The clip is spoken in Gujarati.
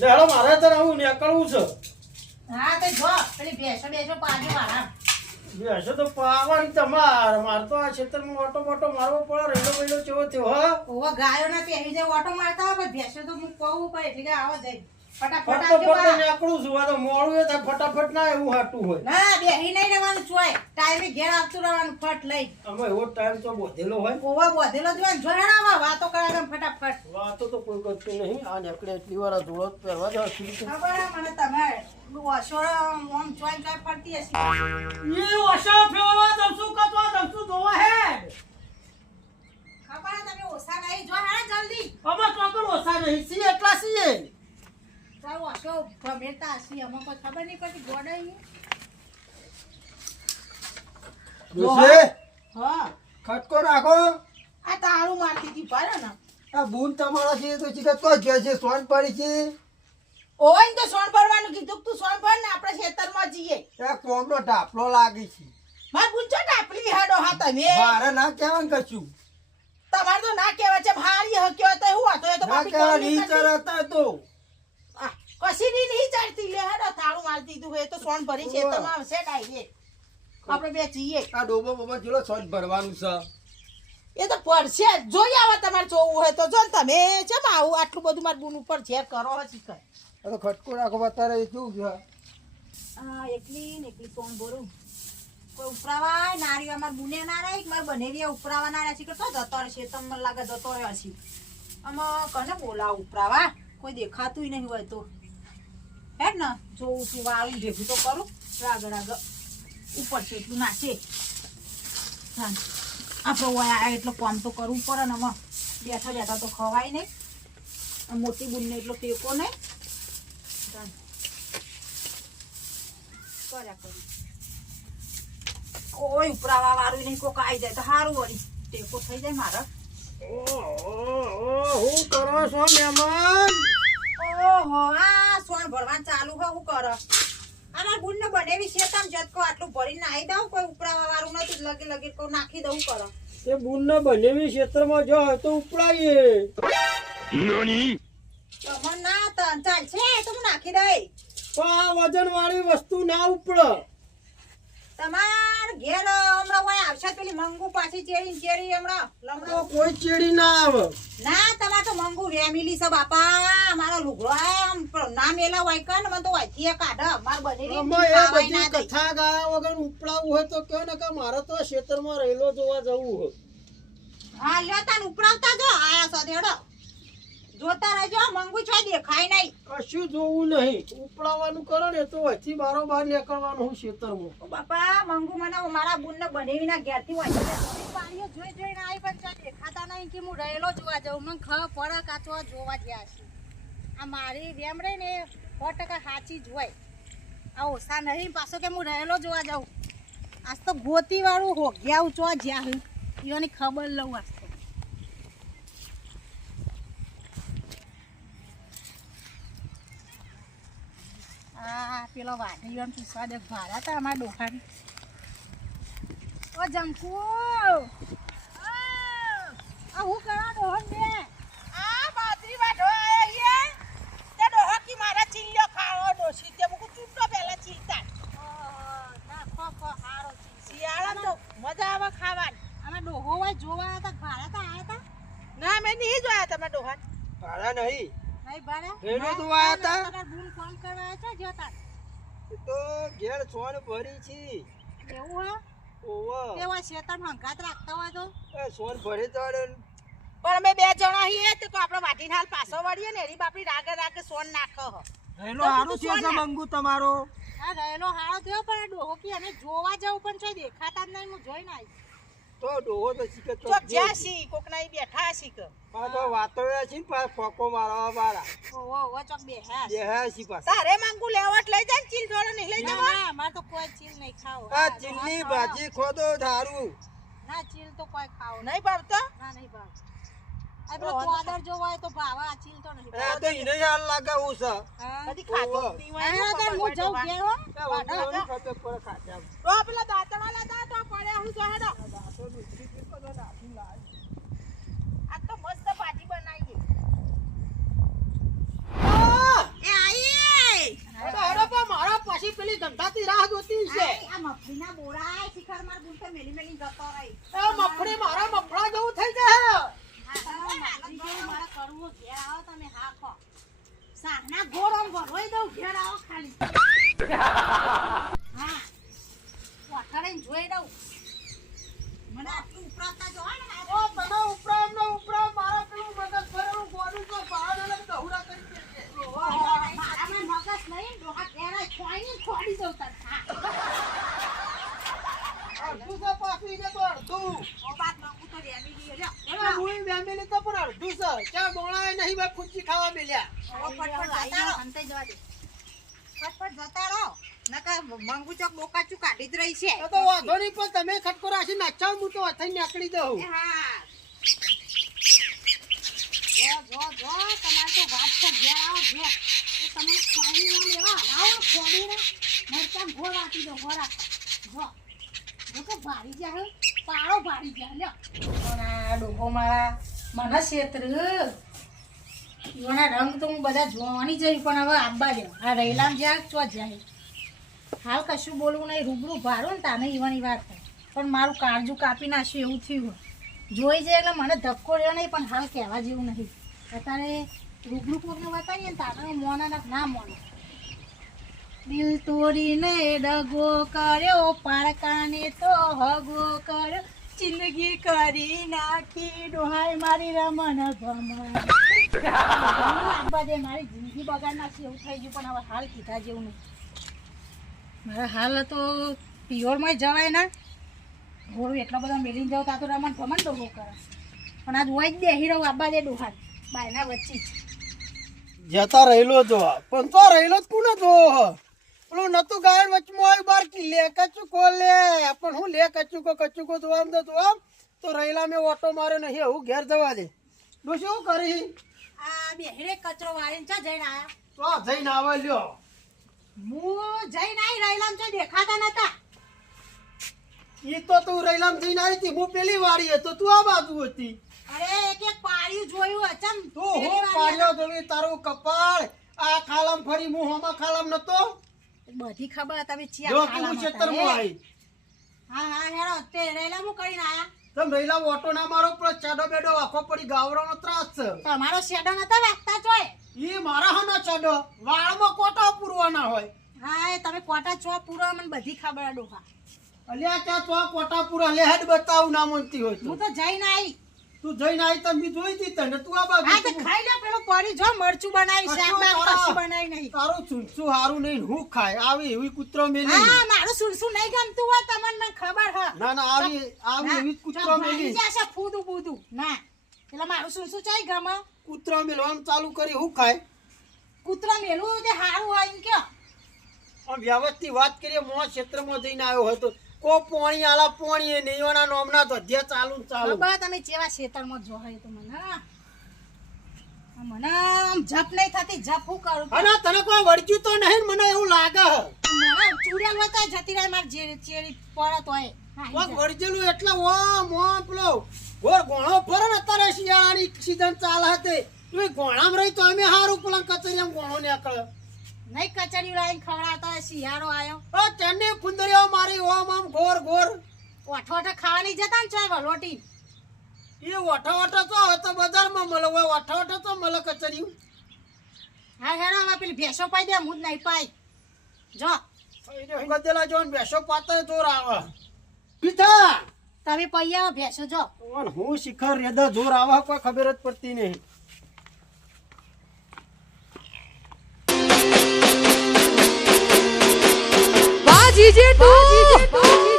લેડો મારે તો આવું નીકળવું છે. હા તો જો પેલી ભેંસો બેસો પાડી મારા બેસો તો પાવાની તમાર મારે તો આ ક્ષેત્રમાં ઓટો મોટો મારવો પડે રેલો બેલો ચેવો થયો હા. ગાયો ના પહેરી જાય ઓટો મારતા હોય પણ ભેંસો તો હું કહું પડે એટલે કે આવો જઈ. ફટાફટ આવજો બા. નીકળું છું તો મોડું થાય ફટાફટ ના એવું હાટું હોય. ના બેહી નહીં રહેવાનું ચોય. ટાઈમે ઘેર આવતું રહેવાનું ફટ લઈ. અમે એવો ટાઈમ તો બોધેલો હોય. ઓવા બોધેલો જ હોય જોડાવા વાતો કરા છે ફટાફટ. વાતો તો કોઈ કરતું નહીં આ નીકળે એટલી વાર ધોળો પહેરવા જાવ છું. ખબર મને તમે ઓશો આમ ચોય ચોય ફરતી હશે. એ ઓશો ફેરવા છું કતવા છું ધોવા હે? ખબર તમે ઓછા નહીં જો હા જલ્દી. અમે ચોકડ ઓસા નહીં સી એટલા છીએ. ચાલો ઓશો ગમેતા હશે અમને કોઈ ખબર નહીં પડતી ગોડાઈ ડોશી, હા. ખટકો રાખો. આ તાળું મારતી હતી ભરે ને. આ બૂન તમારા છે તો ચીકત કોઈ જાય છે સોન પડી છે. ઓય તો સોન ભરવાનું કીધું તું સોન ભર ને આપણે ખેતરમાં જઈએ. આ કોમનો ઢાપલો લાગી છે. માર પૂછો ટાપલી હાડો હા તમે? મારે ના કહેવાનું કશું. તમારે તો ના કહેવાય છે ભારી હક્યો તો હતો એ તો ના. ચરતા તો. કશી દી નહીં ચડતી. લે હેડો થાળું મારી દીધું હે તો સોન ભરી છે. ખેતરમાં આવશે ડાયરેક્ટ. આપણે બે જઈએ આ ડોબો બોબો જોડો સોન ભરવાનું છે. એ તો પડશે. જોઈ આવે તમારે જોવું હોય તો. જો તમે ચમ આવું આટલું બધું મારું બૂન ઉપર ઝેર કરો હો કઈ તો ખટકો રાખો અત્યારે કેવું છે? આ એકલી ને એકલી કોણ ભરું? કોઈ ઉપરાવાય? નારી અમાર બુને ના રહી મારે બનેરી ઉપરાવા ના કે તો જતો રહેશે તમને લાગે જતો રહ્યો હશે. આમાં કને બોલાવ ઉપરાવા? કોઈ દેખાતું નહીં હોય તો. હેડ ને? જોઉં છું વાળું ભેગું તો કરું. આગળ આગળ ઉપર છે એટલું નાખે હા. આપણો હોય એટલો કામ તો કરવું પડે ને આમાં. બેઠા બેઠા તો ખવાય નહીં. મોટી બુનને એટલો ટેકો નહીં. કર્યા કરું. કોઈ ઉપરાવા વાળું નહીં કોક આવી જાય તો સારું વળી. ટેકો થઈ જાય મારા. ઓહો, હું કરો છો મહેમાન? ઓહો આ સોન ભરવાનું ચાલુ હોય હું કરો. અમાર ને બનાવી છે તમે જતકો આટલું ભરીને નાહી દઉં કોઈ ઉપરાવા વાળું નથી લગી લગી કોઈ નાખી દઉં કરો. તે બુનને બનેવી ક્ષેત્રમાં જો હોય તો ઉપડાઈએ તમને ના તન ચાલશે તો હું નાખી દઈ પણ આ વજન વાળી વસ્તુ ના ઉપડ. તમાર ઘેર પેલી મંગુ પાછી ચેડી ચેડી હમણાં. લમડો કોઈ ચેડી ના આવે. ના તમાર તો મંગુ વેમિલી છે બાપા. મારો લુગડો આમ ના મેલા હોય કન મને તો વાંચીએ કાઢ. માર બનેલી એ બધી કથા ગાયા વગર ઉપડાવવું હોય તો કયો ને કે મારે તો ક્ષેત્રમાં રહેલો જોવા જવું હોય. હા લ્યો તાન ઉપડાવતા જો. આયા છો દેડો. જોતા રહેજો મંગુ છો દેખાય નહીં. કશું જોવું નહીં. ઉપડાવવાનું કરો ને તો અહીંથી બારોબાર નીકળવાનું હું ખેતરમાં. ઓ બાપા મંગુ મને મારા બુનને બનેવીના ઘેરથી હોય પાણીઓ જોઈ જોઈને આવી પણ દેખાતા નહીં કે હું રહેલો જોવા જાઉં. મને ખ પડે કાચો જોવા ગયા છે. આ મારી રેમ રહી ને સો ટકા સાચી જ હોય. આ ઓછા નહીં પાછો કે હું રહેલો જોવા જાઉં. આજ તો ગોતી વાળું હો ગયા ઉચવા જ્યાં હું. એની ખબર લઉં આજ આ પેલો પૂછવા દે ભાડા તા અમારા ડોહાને ઓ જંકુ! આ હું કરવા ડોહન બે આ બાજરી વાઢો આયા હિયે તે ડોહો કી મારા ચીલ્યો ખાવો ડોસી તે મુકુ ચૂંટો પહેલા ચીલતા ના ખો ખો હારો શિયાળા તો મજા આવે ખાવાની. અમે ડોહો હોય જોવા હતા ભાડા તા આયા તા? ના મેં નહીં જોયા તમે ડોહન ભાડા નહીં. નહીં ભાડા? રેલો જોવા આયા તા? તો ઘેર સોન ભરી છે. એવું હા? ઓવા. કેવા શેતન રાખતા હોય તો? એ સોન ભરી તો પણ અમે બે જણા છીએ તો આપણે વાટીને હાલ પાછો વળીએ ને એની બાપડી રાગે રાગે સોન નાખો હો. રહેલો હારું છે છે મંગુ તમારો. આ રહેલો હારો થયો પણ ડોહો કે અમે જોવા જવું પણ છે દેખાતા જ નહીં હું જોઈ આવી. તો ડોહો તો શીખે તો જ્યાં સી કોક ના બેઠા કે આ તો વાતો છે ને ફોકો મારવા વાળા. ઓહો ઓહો ચોક બેહ્યા બે હે સી પાછા. તારે માંગુ લેવટ લઈ જાય ચીલ થોડો નહીં લઈ જવા? ના માર તો કોઈ ચીલ નહીં ખાવ. આ ચીલની ભાજી ખોદો ધારું. ના ચીલ તો કોઈ ખાવ નહીં ભાવતો ના નહીં પેલી ધંધાતી રાહ છે. આ મફળીના બોરા શિખર માર ગુલતે મેલી મેલી જતો રહી. મફળી મારા મફળા જેવું થઈ જાય. સાહના ગોળ ભરવાઈ દઉં ઘેર આવો ખાલી. હા વાઠાડીને જોઈ દઉં મને આટલું ઉપરાતા જો ને ઓ તમે ઉપરા એમને ઉપરા મારા પેલું મગજ ભરેલું ગોળું તો બહાર અલગ દહુડા કરી. મારામાં મગજ નહીં ડોહા ઘેર ખોઈને ખોડી દઉં તાર હા. અડધું છે પાછું એને તો અડધું. ઓ બાપ તો રેમી દી લ્યો અને મુઈ બેમેલી તો પણ અડધું છે. ચાર બોણાએ નહીં ભાઈ ખુરશી ખાવા મેલ્યા. ફટફટ જતા રહો. અંતે જવા દે. ફટફટ જતા રહો. નકર મંગુ ચોક બોકાચું કાઢી જ રહી છે. તો તો વાંધો નહીં પણ તમે ખટકો રાખી નાચાવ હું તો અથઈ નીકળી દઉં. હા. જો જો જો તમારે તો વાત છે ઘેર આવો ઘેર. તમે ખાઈ ના લેવા. લાવો ને ખોડીને મરચાં ઘોર આપી દો ઘોર આપો. જો. ભારી જાય પાળો ભારી જાય લ્યો. ડોહો મારા મને ક્ષેત્ર રંગ તો હું બધા જોવાની જઈ પણ હવે આબા દે આ રૈલામ જ્યાં ચો જાય હાલ કશું બોલવું નહીં, રૂબરૂ ભારો ને તાને ઈવાની વાત થાય. પણ મારું કાળજું કાપી નાખ્યું એવું થયું હોય. જોઈ જાય એટલે મને ધક્કો રહ્યો નહીં, પણ હાલ કહેવા જેવું નહીં. અત્યારે રૂબરૂ કોકને બતાવીએ ને તારે મોના ના મોના. દિલ તોડીને ડગો કર્યો પારકાને તો હગો કર્યો. જિંદગી કરી નાખી ડોહાઈ મારી રમણ ભમણ મારી જિંદગી બગાડ નાખી, એવું થઈ ગયું, પણ હવે હાલ કીધા જેવું નહીં. મારા હાલ તો પિયોરમાં જવાય ના. ઘોડું એટલો બધો મેલીને જાવ તો રમણ ભમણ ડોગો કરે. પણ આજ હોય જ દે હીરો આબા દે ડોહાર બાયના વચ્ચે જતા રહેલો જો પણ તો રહેલો જ કોને જો પેલું નતું ગાયન વચમાં આવ્યું બાર કી લે કચુકો લે. પણ હું લે કચુકો કચુકો તો આમ તો આમ. તો રહેલા મેં ઓટો માર્યો નહીં હું ઘેર જવા દે. તું શું કરી? આ બેહરે કચરો વાળીને ચા જઈને આયા? તો જઈને આવે લ્યો. હું જઈને આવી રહેલા તો દેખાતા નતા. એ તો તું રહેલામ જઈને આવી હતી હું પેલી વાળી હતો તું આ બાજુ હતી. અરે એક એક પાળ્યું જોયું અચમ. તું હું પાળ્યો જોવી તારું કપાળ. આ ખાલામ ફરી હું હોમાં ખાલામ નતો? બધી ખબર તમે જો ચિયા તું હું? ખેતરમાં આવી. હા હા હેરો તે રેલા મુ કરીને આયા તમ રેલા ઓટો ના મારો પર ચાડો બેડો આખો પડી ગાવડાનો ત્રાસ છે. તમારો શેડો નતા વાગતા જોય? ઈ મારા હનો ચાડો વાળમાં કોટા પૂરવાના હોય. હા એ તમે કોટા ચો પૂરો મને બધી ખબર ડોહા. અલ્યા ત્યાં તો કોટા પૂરો લે હેડ બતાવું ના મનતી હોય તો. હું તો જઈને આવી તું જઈને આવી તમે જોઈ દી તને. તું આ બાજુ હા તો ખાઈ લે પેલું પરી જો મરચું બનાવી શાક કશું બાક બનાવી નહીં. તારું ચૂંચું હારું નહીં હું ખાય. આવી એવી કૂતરો મેલી. હા મારું સુરસું નહીં ગમતું હોય તમને મને ખબર હ. ના ના આવી આવી એવી કૂતરો મેલી. જશે ફૂદું બૂદું ના એટલે મારું સુરસું ચાઈ ગમ? કૂતરો મેલવાનું ચાલુ કરી હું ખાય? કૂતરો મેલું તે હારું હોય એમ કયો. વ્યવસ્થિત વાત કરીએ મો ક્ષેત્રમાં જઈને આવ્યો હોય તો કો પોણી આલા પોણી એ નોમના તો જે ચાલુ ચાલુ. બાબા તમે જેવા ખેતરમાં જો હોય તો મને. મને આમ જપ નહીં થતી જપ હું કરું? અને તને કોઈ વળગ્યું તો નહીં મને એવું લાગે. હે મને ચૂડેલ હોય જતી રહે માર જે ચેરી પડત હોય કોક ઈ એટલે ઓ મો પેલો ગોળ ગોણો પર ને અત્યારે શિયાળાની સીઝન ચાલે હતી તું ગોણામ રહી તો અમે હારું પેલા કચરિયામ ગોણો નીકળ્યો. નહીં કચરી લાઈન ખવડાવતા હોય શિયાળો આવ્યો. ઓ ચંડી ફુંદરીઓ મારી ઓમ આમ ગોર ગોર. ઓઠો ઓઠો ખાવાની જતા ને ચોય વલોટી. એ ઓઠો ઓઠો તો હવે તો બજારમાં મળે હોય ઓઠો ઓઠો તો મળે કચરિયું હા હેરો હવે પેલી ભેંસો પાઈ દે હું જ નહીં પાઈ. જો. ગદેલા જો ભેંસો પાતા જોર આવે. પીતા તમે પૈયા ભેંસો જો. ઓન હું શિખર રેદા જોર આવે કોઈ ખબર જ પડતી નહીં. 姐姐躲姐